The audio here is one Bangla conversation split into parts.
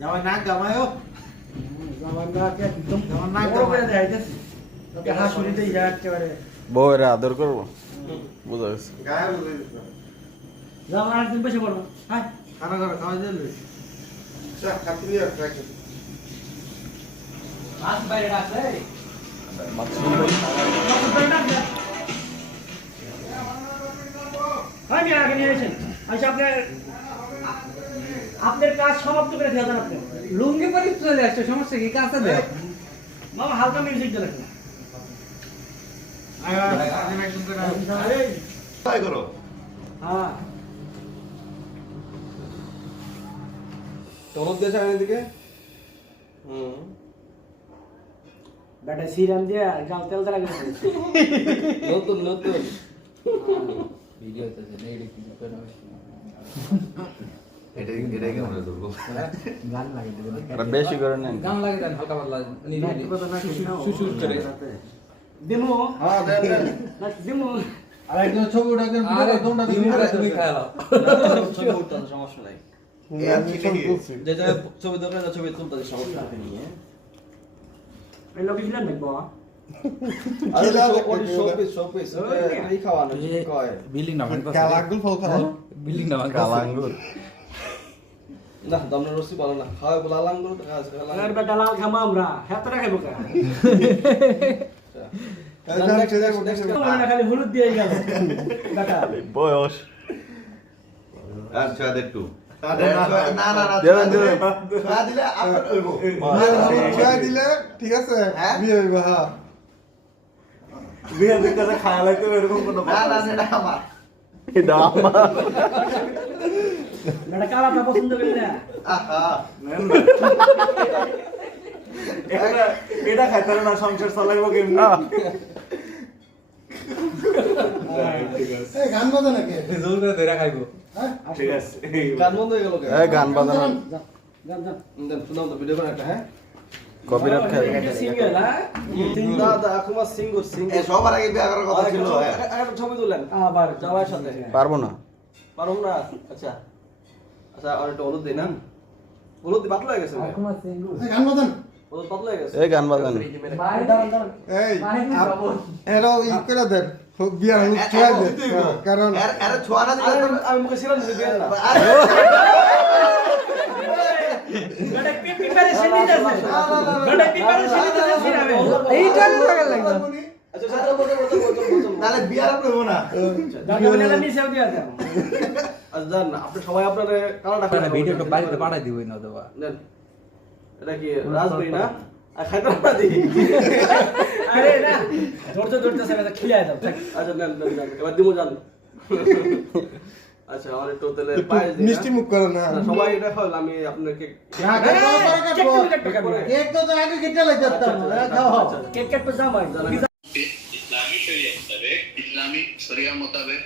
জামাই নাক জামাইও জামাই নাক জামাই ওকে হাসুরিতে যা একেবারে বউয়ের আদর করবো বুঝা গেছে গায়ে বুঝে দিস জামাই একদিন বসে পড়বো হ্যাঁ খানা করে খাওয়া যাবে খাতি নিয়ে রাখছে মাছ বাইরে রাখলে আমি আগে নিয়ে এসেছেন আচ্ছা আপনার কাজ সমাপ্ত করে দেওয়া যান আপনি লুঙ্গি পরে চলে আসছে সমস্যা কি কাছে দেয় মামা হালকা মিউজিক দিয়ে রাখুন তাই করো হ্যাঁ তোর দেশ আগে দিকে বেটা সিরাম দিয়ে গাল তেল দ্বারা গেছে নতুন ভিডিও তো নেই কি করে এটাই কেমন ধরবো গান লাগে দেবে এটা বেশি করে নেন গান লাগে দেন হালকা পাতলা সুসুর করে দিমু হ্যাঁ দেন দেন না দিমু আর একজন ছবি উঠাকেন আরে তোমরা তুমি খাইলো ছবি উঠতে সমস্যা নাই যেটা ছবি দরকার ছবি তুলতে সমস্যা নেই এই লোক ছিলেন দেখবো আরে শোপিস এই খাওয়ানো কয় বিল্ডিং না মানে কালাগুল ফল খাও বিল্ডিং না মানে কালাঙ্গুর না দমনা রসি বলো না খাওয়া বলা আলাম করো তো কাজ আর বেটা লাল খামা আমরা হেতরা খাইবো কা আমরা খালি হলুদ দিয়ে গেল বেটা বয়স আচ্ছা একটু না দেবেন দেবেন দিলে আপনার হইবো দিলে ঠিক আছে হ্যাঁ? বিয়ে হইব হ্যাঁ বিয়ে ভিতরে খাওয়া লাগবে এরকম কোনো না সেটা আমার এটা আমার বেটা কালাটা পছন্দ করি না আহা এটা খাইতে না সংসার চালাইবো কেমনি এই গান বাজে নাকি জোর করে ধরে খাইবো হ্যাঁ ঠিক আছে গান বন্ধ হয়ে গেল কে এই গান বাজানো জান জান দেন শুনাও তো ভিডিও করে একটা হ্যাঁ কপিরাইট খাই এটা সিঙ্গেল হ্যাঁ দাদা আকুমা সিঙ্গুর এ সবার আগে বিয়ে করার কথা ছিল একটা ছবি তুলেন আবার যাওয়ার সাথে পারবো না পারুম না আচ্ছা আচ্ছা আর একটু হলুদ দিই না হলুদ পাতলা হয়ে গেছে কুমার সিংহ এই গান বাজেন হলুদ পাতলা হয়ে গেছে এই গান বাজান বাইরে দাঁড়ান দাঁড়ান এই বাইরে যাবো এরা ই করে দেন বিয়ার হলুদ ছুঁয়া দেন কারণ আরে ছোয়া না দিলে আমি মুখে ছিলাম দিতে দিয়ে না বেটা প্রিপারেশন নিতে আছে বেটা প্রিপারেশন নিতে আছে সিরাবে এইটা লাগার লাগবে আচ্ছা আচ্ছা বলতো তাহলে বিয়ে আর হইবো না দাদা বলে আমি সেও দিয়া দাও আচ্ছা জান আপনি সবাই আপনারে কালাটা ভিডিওটা বাড়িতে পাঠাই দিবই না দেবা নেন এটা কি রাজবাড়ি না আর খাইতে না দিই আরে না ধরতে ধরতে সবাই খিলাই দাও আচ্ছা নেন নেন নেন এবার দিমু জান আচ্ছা আমার একটু তেলে পায়েস দিই মিষ্টি মুখ করে না না সবাই এটা খাওয়াল আমি আপনাকে না কেক তো আগে কেটে লাগে যেতাম খাও কেক কেক তো জামাই ইসলামী শরিয়া মোতাবেক ইসলামী শরিয়া মোতাবেক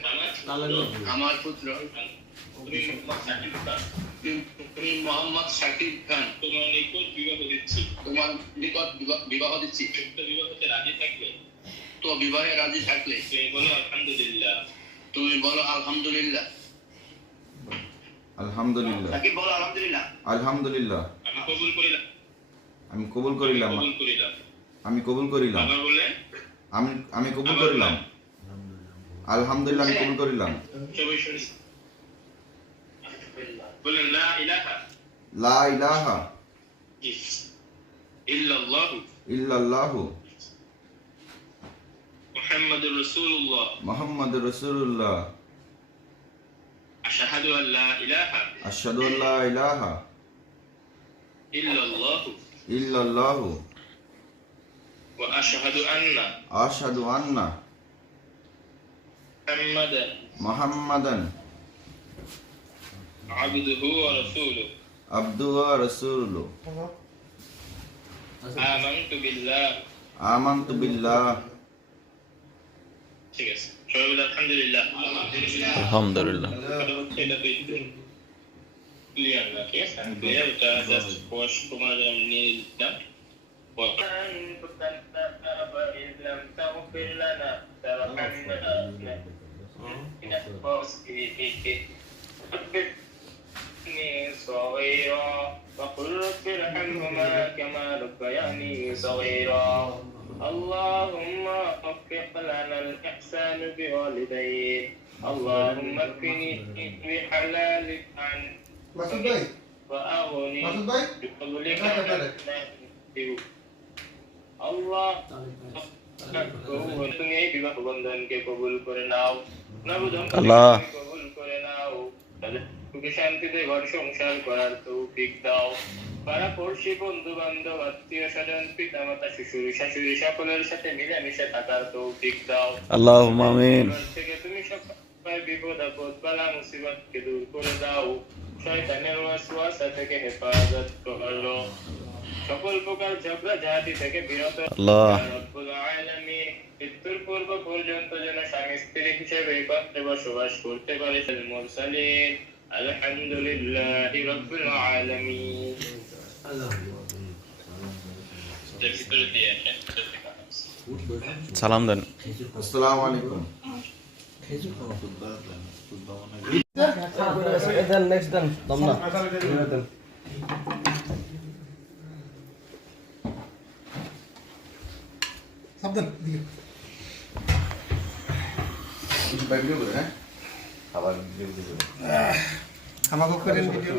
আমার পুত্র তুমি মোহাম্মদ শাকিব খান তোমার নিকট বিবাহ দিচ্ছি বিবাহতে রাজি থাকলে তো বিবাহে রাজি থাকলে তুমি বলো আলহামদুলিল্লাহ আলহামদুলিল্লাহ শাকিব বলো আলহামদুলিল্লাহ আলহামদুলিল্লাহ আমি কবুল করিলাম আমি কবুল করিলাম আমি কবুল করিলাম আবার বললেন আমি কবুল করিলাম আলহামদুলিল্লাহ আমি কবুল করিলাম সবাই শুনি বলেন লা ইলাহা লা ইলাহা ইল্লাল্লাহু ইল্লাল্লাহু মুহাম্মাদুর রাসূলুল্লাহ মুহাম্মাদুর রাসূলুল্লাহ আশহাদু আল লা ইলাহা আশহাদু আল্লা ইলাহা ইল্লাল্লাহু ইল্লাল্লাহু ওয়া আশহাদু আন্না মুহাম্মাদান আবদুহু ওয়া রাসূলুহু আবদুহু ওয়া রাসূলুহু আমানতু বিল্লাহ ঠিক আছে সবাই বলে আলহামদুলিল্লাহ আলহামদুলিল্লাহ এটা তো একটু ক্লিয়ার না ঠিক আছে ক্লিয়ার এটা জাস্ট ফোর্স তোমার নিয়ে দিলাম وإن لم تغفر لنا ترحمنا من الخاسرين ربني صغيرا وقل رب ارحمهما كما ربياني صغيرا اللهم وفق لنا الإحسان بوالديه اللهم اكفني بحلالك عن মাসুদ ভাই وأغني মাসুদ ভাই بفضلك عن আল্লাহ তুমি এই বিবাহ বন্ধনকে কবুল করে নাও আল্লাহ। কবুল করে নাও তাদের সুখে শান্তিতে ঘর সংসার করার তৌফিক দাও পাড়া পড়শি বন্ধু বান্ধব আত্মীয় স্বজন পিতা মাতা শ্বশুর শাশুড়ি সকলের সাথে মিলেমিশে থাকার তৌফিক দাও আল্লাহুম্মা আমিন। ঘর থেকে তুমি সকল বিপদ আপদ বালা মুসিবতকে দূর করে দাও শয়তানের ওয়াসওয়াসা থেকে হেফাজত করো সকল প্রকার ঝগড়া ঝাঁটি থেকে বিরত আল্লাহ। রব্বুল আলামিন মৃত্যুর পূর্ব পর্যন্ত যেন স্বামী স্ত্রী হিসেবে একত্রে বসবাস করতে পারে মুরসালিন আলহামদুলিল্লাহি রাব্বিল আলামিন সালাম দেন। আসসালামু আলাইকুম। নেক্সট দেন তোমরা সাবধান দিকে কিছু বাইক করে হ্যাঁ খাবার দিয়ে দিবে। আমাকে করেন ভিডিও